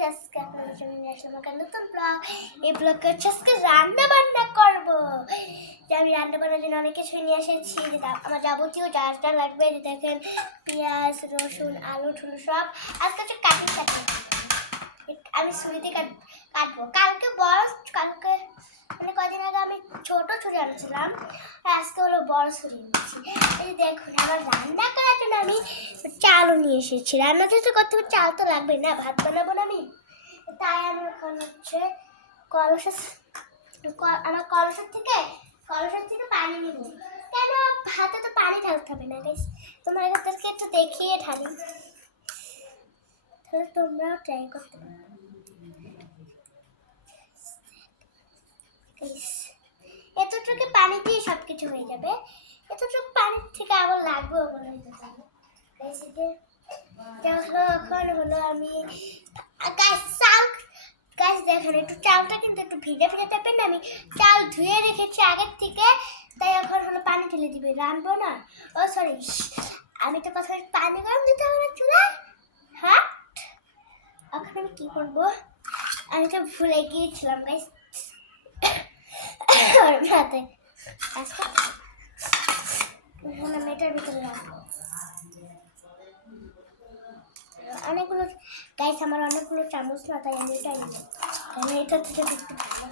Guys, আজকে আপনাদের জন্য নিয়ে আসলাম একটা নতুন ব্লগ। এই ব্লগে হচ্ছে আজকে রান্না বান্না করবো। যে আমি রান্না বান্নার জন্য অনেক কিছু নিয়ে এসেছি, যেটা আমার যাবতীয় যা যা লাগবে, যে দেখেন পেঁয়াজ, রসুন, আলু ঠুলু সব আজকে হচ্ছে কাটি আমি ছুরিতে কাটবো। কালকে মানে কদিন আগে আমি ছোট ছুরি আনছিলাম, আর আজকে হলো বড় ছুরি নিয়েছি। এই দেখুন, আমার রান্না করার জন্য আমি চালও নিয়ে এসেছি। রান্না যেহেতু করতে হবে, চাল তো লাগবে না, ভাত বানাবো না আমি। তাই আমি এখন হচ্ছে আমার কলসের থেকে পানি নিব। কেন ভাতে তো পানি ঢালতে হবে না গাইস, তোমাদেরকে একটু দেখিয়ে ঢালি, তাহলে তোমরাও ট্রাই করতে পারো। এতটুকু পানি দিয়ে সবকিছু হয়ে যাবে। এতটুকু পানির থেকে আবার লাগবেও মনে হতে পারে। এখন হলো আমি গাছ দেখেন, একটু চালটা কিন্তু একটু ভিজে ভিজে টাইপের না, আমি চাল ধুয়ে রেখেছি আগের থেকে, তাই এখন হলো পানি ঢেলে দিবে, রানবো না। ও সরি, আমি তো কথা পানি গরম দিতে হবে না চুলায়। হ্যাঁ, এখন আমি কি করবো, আমি তো ভুলে গিয়েছিলাম গাইস। হাতে আমি এটার ভিতরে রাখবো অনেকগুলো গাইস, আমার অনেকগুলো চামচ না, তাই আমি এটাই নিই, আমি এটা থেকে দেখতে পাবো।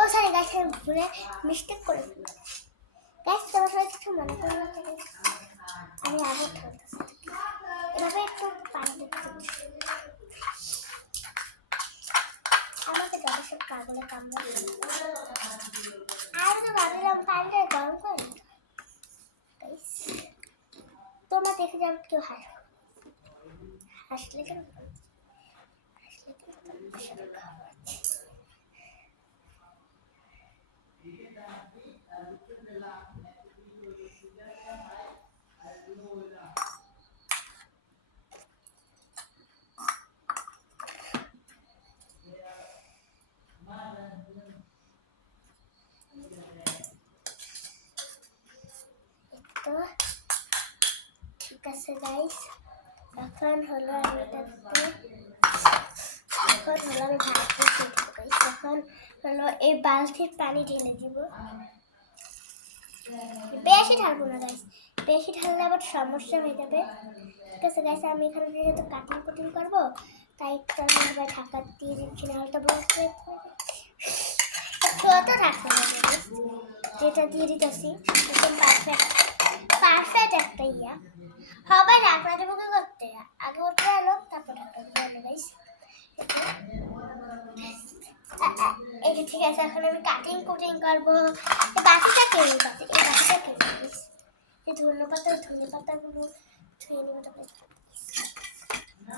ও সরি গাইস, আমি ভুলে মিস্টেক করে গাইস, তোমার সবাই কিছু মনে করো না। আমি আবার ঢালতেছি, এভাবে একটু পানি দিতে। আমাকে যত সব কাগজে কামড়ে আর তো ভাবলাম পানিটা গরম করে তোমরা দেখে যাও, কেউ হাসলে কেন তো ঠিক আছে গাইস, এখন হলো আমি এটাতে এখন হলো আমি ভাত বসিয়ে দেবো গাইস। এখন হলো এই বালতির পানি ঢেলে দিব, বেশি ঢালবো না গাইস, বেশি ঢাললে আবার সমস্যা হয়ে যাবে। ঠিক আছে গাইস, আমি এখানে যেহেতু কাটিং করবো, তাই আমি এবার ঢাকা দিয়ে দিচ্ছি, না হলে বলতে একটু রাখতে হবে। যেটা দিয়ে দিতেছি একদম পারফেক্ট একটা ইয়া হবে না, আপনাদের মুখে করতে আগে ওটা এলো, তারপর ঢাকা গাইস। এটা ঠিক আছে, এখন আমি কাটিং করবো। বাকিটাকে এই বাকিটাকে এই ধনে পাতাগুলো ধুয়ে নেবো।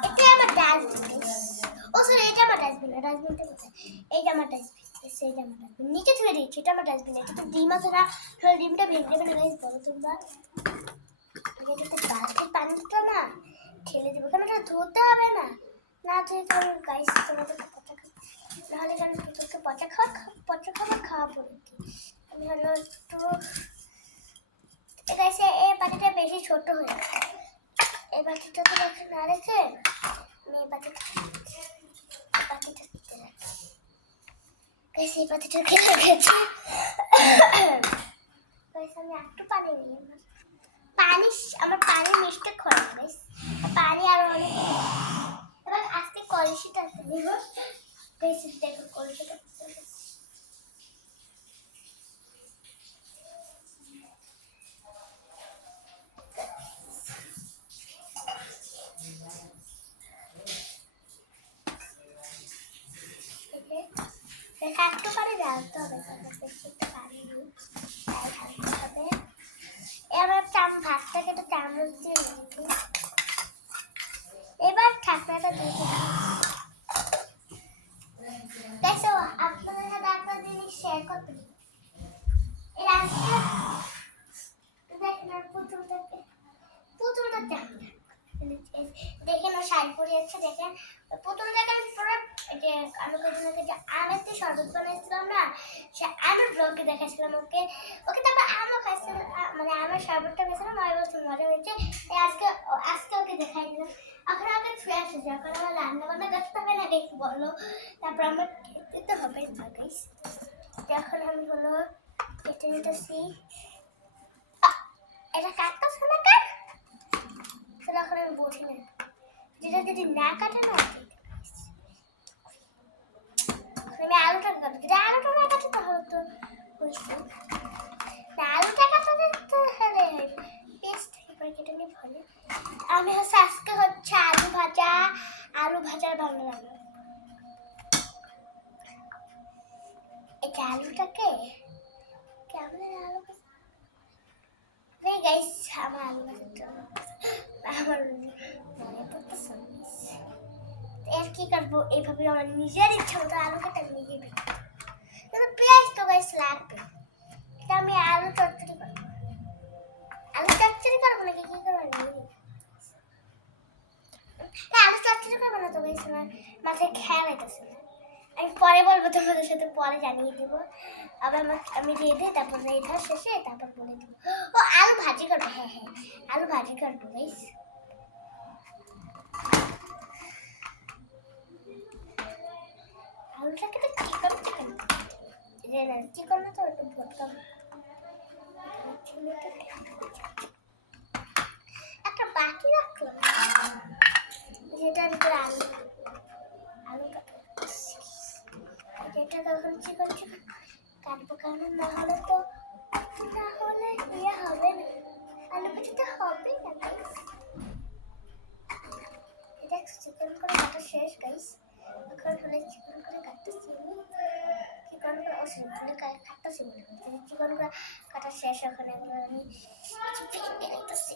এটা আমার ডাস্টবিন, ও সরি এটা আমার ডাস্টবিন, ডাস্টবিনটা কোথায়? এইটা আমার ডাস্টবিন, সেইটা আমার ডাস্টবিন, নিচে ধুয়ে দিচ্ছি, এটা আমার ডাস্টবিন। এটা তো ডিম আছে না, ডিমটা ভেঙে দেবে না গাইস, বলো তোমরা। এটাতে বালতির পানিটা না ঢেলে দেবো, কারণ এটা ধুতে হবে না, না ধুয়ে কারণ গাইস তোমাদেরকে পচা খাবো, নাহলে কারণ তোকে পচা খাওয়া পড়ে কি। আমি হলো একটু গাইস, এই বাটিটা বেশি ছোট হয়ে গেছে, এই বাটিটা তো রেখে না রেখে আমি এই বাটিটা দিতে রাখি গাইস। এই বাটিটাকে রেখেছি গাইস, আমি একটু পানি নিয়ে আমার পানি মিস্টেক হয় না গাইস, পানি আরো অনেক। এবার আজকে কলসিটা নিব গাইস, দেখো কলসিটা একটু পানি ঢালতে হবে, একটু পানি ঢালতে হবে। এবার ভাতটাকে একটু চামচ দিয়ে রেখেছি, এবার ঢাকনাটা দিয়ে দেখো। আপনাদের সাথে একটা জিনিস শেয়ার করতে, এই রাস্তা দেখেন আর পুতুলটা দেখেন ও শাড়ি পরে যাচ্ছে, দেখেন পুতুলটাকে আমি পুরো আমি কদিন যে আমের যে শরবত বানাইছিলাম না, সে আমের ব্লগে দেখাচ্ছিলাম ওকে তারপর আমও খাইছিলাম, মানে আমের শরবতটা খেয়েছিলাম, আমি বলছি মজা হয়েছে, আজকে ওকে দেখাই দিলাম। এখন এসেছে, এখন আমার রান্না বান্না করতে হবে না দেখি বলো, তারপর আমার খেতে তো হবে না গাইস। এখন আমি হলো কেটে নিতেছি, এটা কাটতেছে না কেন? তাহলে এখন আমি বসি না, যেটা যদি না কাটে না আমি আলুটা কাটবো, যদি আলুটা না কাটে তাহলে তো হয়েছে না, আলুটা কাটাতে তাহলে পেস্ট এবার কেটে নিই ভালো। আমি হচ্ছে আজকে হচ্ছে আলু ভাজার বাংলা রান্না। এটা আলুটাকে কেমন আলু গাইস, আমার আলু ভাজাটা আমার মনে পড়তেছে এর কি করবো, এইভাবে আমার নিজের ইচ্ছা মতো আলু কেটে নিজে কিন্তু পেঁয়াজ তো গাইস লাগবে। এটা আমি আলু চচ্চড়ি করবো, আলু চচ্চড়ি করবো নাকি কি করবো না, আলু চচ্চড়ি করবো না তো গাইস, আমার মাথায় খেয়াল আইতেছে না, আমি পরে বলবো তোমাদের সাথে, পরে জানিয়ে দেবো। আবার আমি রেঁধে তারপর রেঁধা শেষে তারপর বলে দেবো। ও আলু ভাজি করবো, হ্যাঁ হ্যাঁ আলু ভাজি করবো গাইস। আলুটাকে তো চিকন চিকন না তো একটু ভটকা একটা বাটি রাখলাম যেটার ভিতরে আলুটা এটা তখন চিকন কাটবো, কারণ না হলে ইয়ে হবে না, আলু ভাজিটা হবে না গাইস। এটা চিকন করে কাটা শেষ গাইস, এখন হলে চিকন করে কাটতেছি আমি, চিকন করে কাটতেছি মনে হচ্ছে চিকন করে কাটা শেষ। এখন এগুলো আমি ভেঙে নিতেছি,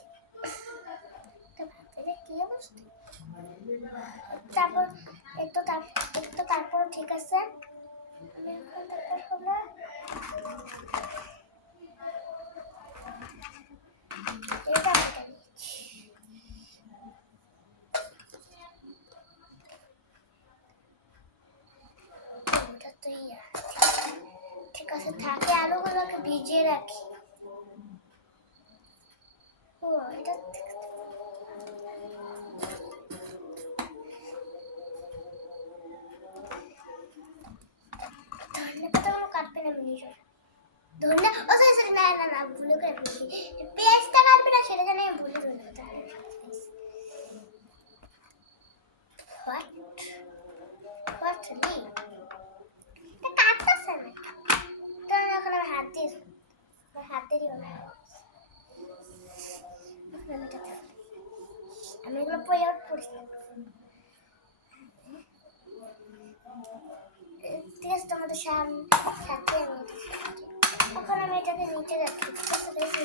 কি অবস্থা, তারপর তারপর ঠিক আছে। আমি এখন তারপর হলো এটা ঠিক আছে থাকে, আলুগুলোকে ভিজিয়ে রাখি। ও এটা ধনে পাতাগুলো কাটবে না মিনিশো, ধনে ও সরি না না না ভুলে করে ফেলেছি, পেঁয়াজটা কাটবে না সেটা জানি আমি ভুলে ধনে পাতা হোয়াট হোয়াট লি এটা কাটতেছে না, তখন এখন আমি হাতেরই আমি এগুলো প্রয়োগ করছি। ঠিক আছে তোমাদের সাথে এখন আমি এটাকে নিচে রাখি, ঠিক আছে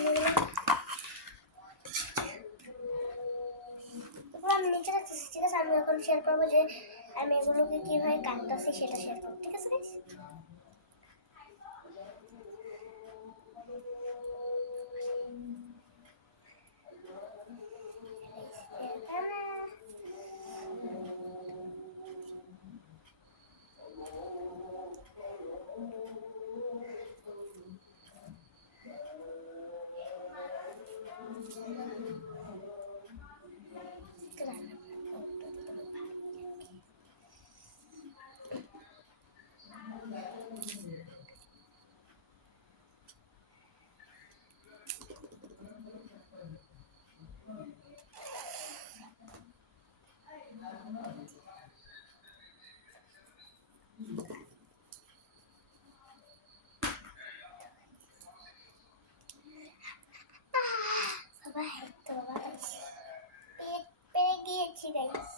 আমি নিচে রাখতেছি। ঠিক আছে আমি এখন শেয়ার করবো যে আমি এগুলোকে কিভাবে কাটতেছি সেটা শেয়ার করবো, ঠিক আছে গাইস। পেয়ে গিয়েছি গাইস,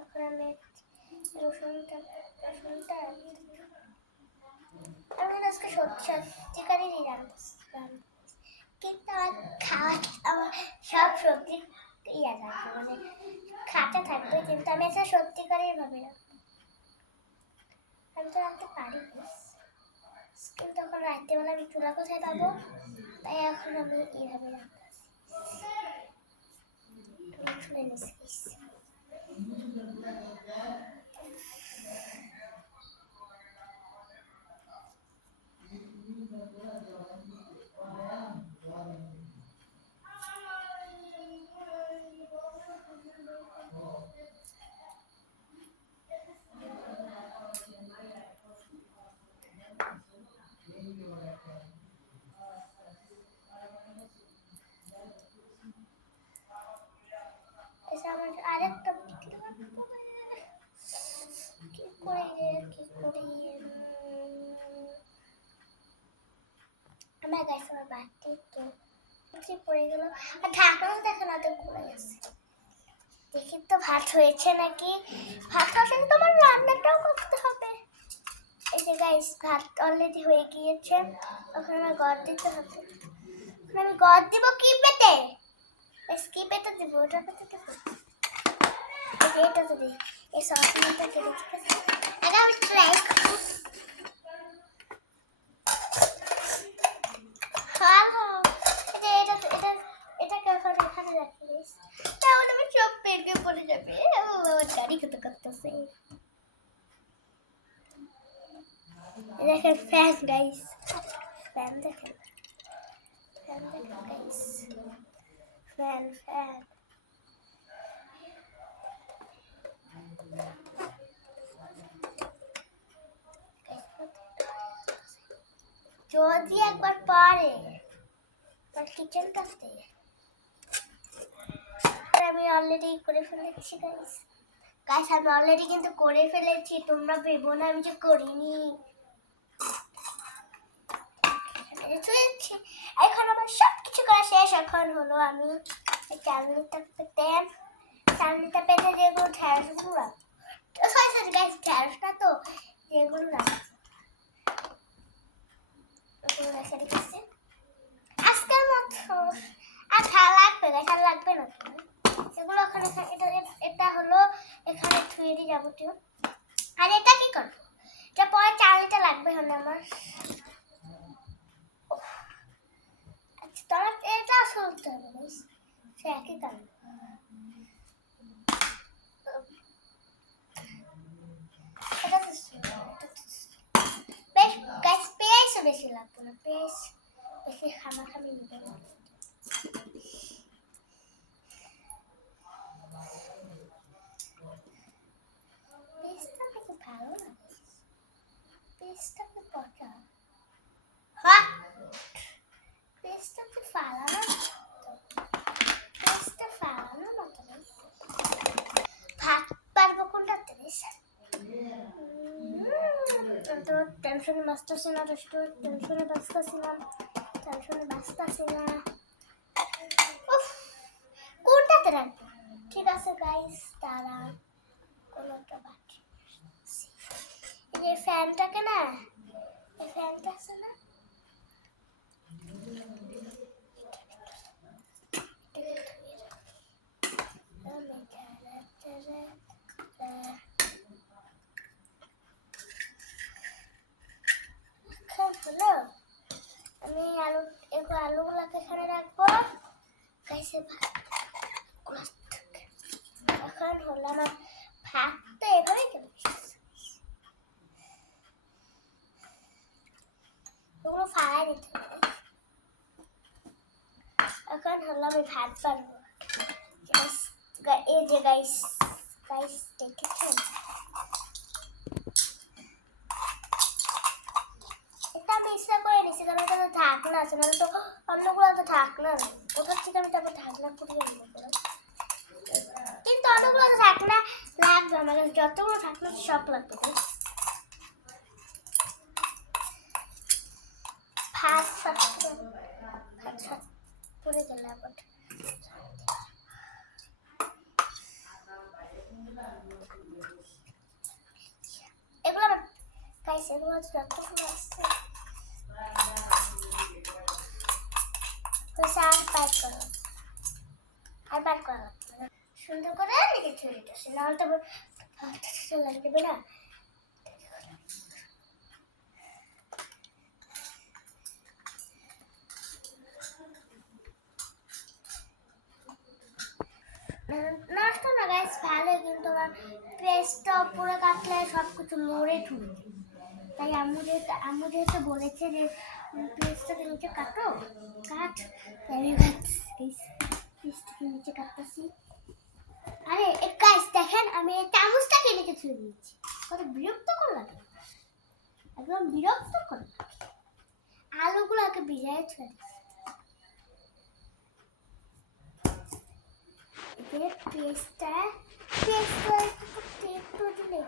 এখন আমি রসুনটা আমি আজকে সত্যিকারেরই রান্না, কিন্তু আমার সব সবজি ইয়া থাকবে মানে খাঁচা থাকবে, কিন্তু আমি এটা সত্যিকারের ভাবে রাখবো, আমি তো রাখতে পারি কিন্তু এখন রাত্রেবেলা আমি চুলা কোথায় পাবো, তাই এখন আমি এইভাবে রাখতেছি। শুনে নিচ্ছি পড়ে গেল। আর ঢাকনা দেখো না, তো ঘুরে গেছে। দেখি তো ভাত হয়েছে নাকি। ভাত হলে তোমার রান্নাটাও করতে হবে। এই যে গাইস, ভাত অলরেডি হয়ে গিয়েছে। এখন আমার গড় দিতে হবে। আমি গড় দিব কি পেতে? কি পেতে দিব? ওটা পেতে দেবো। এটা তো দিই। এই সসটা কেটে ঠিক আছে। আগে আমি ট্রাই করব। হ্যালো, এটা কেমন এখানে রাখিস? তাহলে আমি চোখ পেটে পড়ে যাবে। গাড়ি খেতে করতেছে। দেখেন ফ্যান গাইস, ফ্যান দেখেন, ফ্যান দেখেন গাইস, ফ্যান ফ্যান। যদি একবার পারে কিচেনটাতে, আমি অলরেডি করে ফেলেছি গাইস। গাইস আমি অলরেডি কিন্তু করে ফেলেছি, তোমরা ভেবো না আমি যে করিনি। এখন আমার সবকিছু করা শেষ। এখন হলো আমি চালনিটা পেতে যেগুলো ঢ্যাঁড়সগুলো, সরি গাইস, ঢ্যাঁড়সটা তো যেগুলো রাখা আজকের মতো আর ভালো লাগবে না, ভালো লাগবে না এগুলো ওখানে। এটা হলো এখানে থুয়ে দিয়ে যাবতীয়। আর এটা কি করবো? এটা পরে চালনিটা লাগবে হলে আমার। আচ্ছা তোমার এটা শুনতে হবে, সে একই কারণ। বেশ গাছ পেঁয়াজও বেশি লাগবে না, পেঁয়াজ বেশি খামাখামি নিবে না। পেঁয়াজটা খুব ভালো লাগে, পেঁয়াজটা খুব পচা। হ্যাঁ, পেঁয়াজটা খুব ফালানো, পেঁয়াজটা ফালানো মতো। ভাত পারবো কোনটাতে? তো টেনশনে বাঁচতেছি না, টেনশনে বাঁচতেছি না। কোনটাতে রাখবো? ঠিক আছে গাইস, তারা কোনটা বাকি এই ফ্যানটাকে না, এই ফ্যানটা আছে না, আমি আলুগুলাকে এখানে রাখবো। এখন হলো আমার ভাতটা এভাবে ওগুলো ফাড়াই দিতে হবে। এখন হলো আমি ভাত পারবো। এই যে গাইস দেখেছেন, এটা আমি ইচ্ছা করে নিচ্ছি কারণ এটা ঢাকনা আছে, নাহলে তো অন্যগুলো তো ঢাকনা নেই। ওটার থেকে আমি তারপর ঢাকনা পুড়িয়ে নিয়ে করলাম। কিন্তু অন্যগুলো তো ঢাকনা লাগবে, আমার কাছে যতগুলো ঢাকনা সব লাগবে। ভাত পড়ে গেল আবার। এগুলো গাইস, এগুলো যতগুলো আসছে আর বার করো সুন্দর করে লিখে ছড়িয়ে দিচ্ছি, নাহলে তো লাগবে না। নষ্ট না গাইস, ভালো, কিন্তু আমার পেস্টটা উপরে কাটলে সব কিছু লড়ে ঠুকে। তাই আম্মু যেহেতু বলেছে যে পেস্টটাকে নিচে কাট, আমি পেস্টটাকে নিচে কাটতেছি। আরে গাইস দেখেন, আমি এই চামচটাকে নিচে ছুঁয়ে দিয়েছি। কত বিরক্তকর লাগে, একদম বিরক্তকর লাগে। আলুগুলোকে ভিজায় ছুঁয়ে দিয়েছি। পেস্টটা একটু দিলে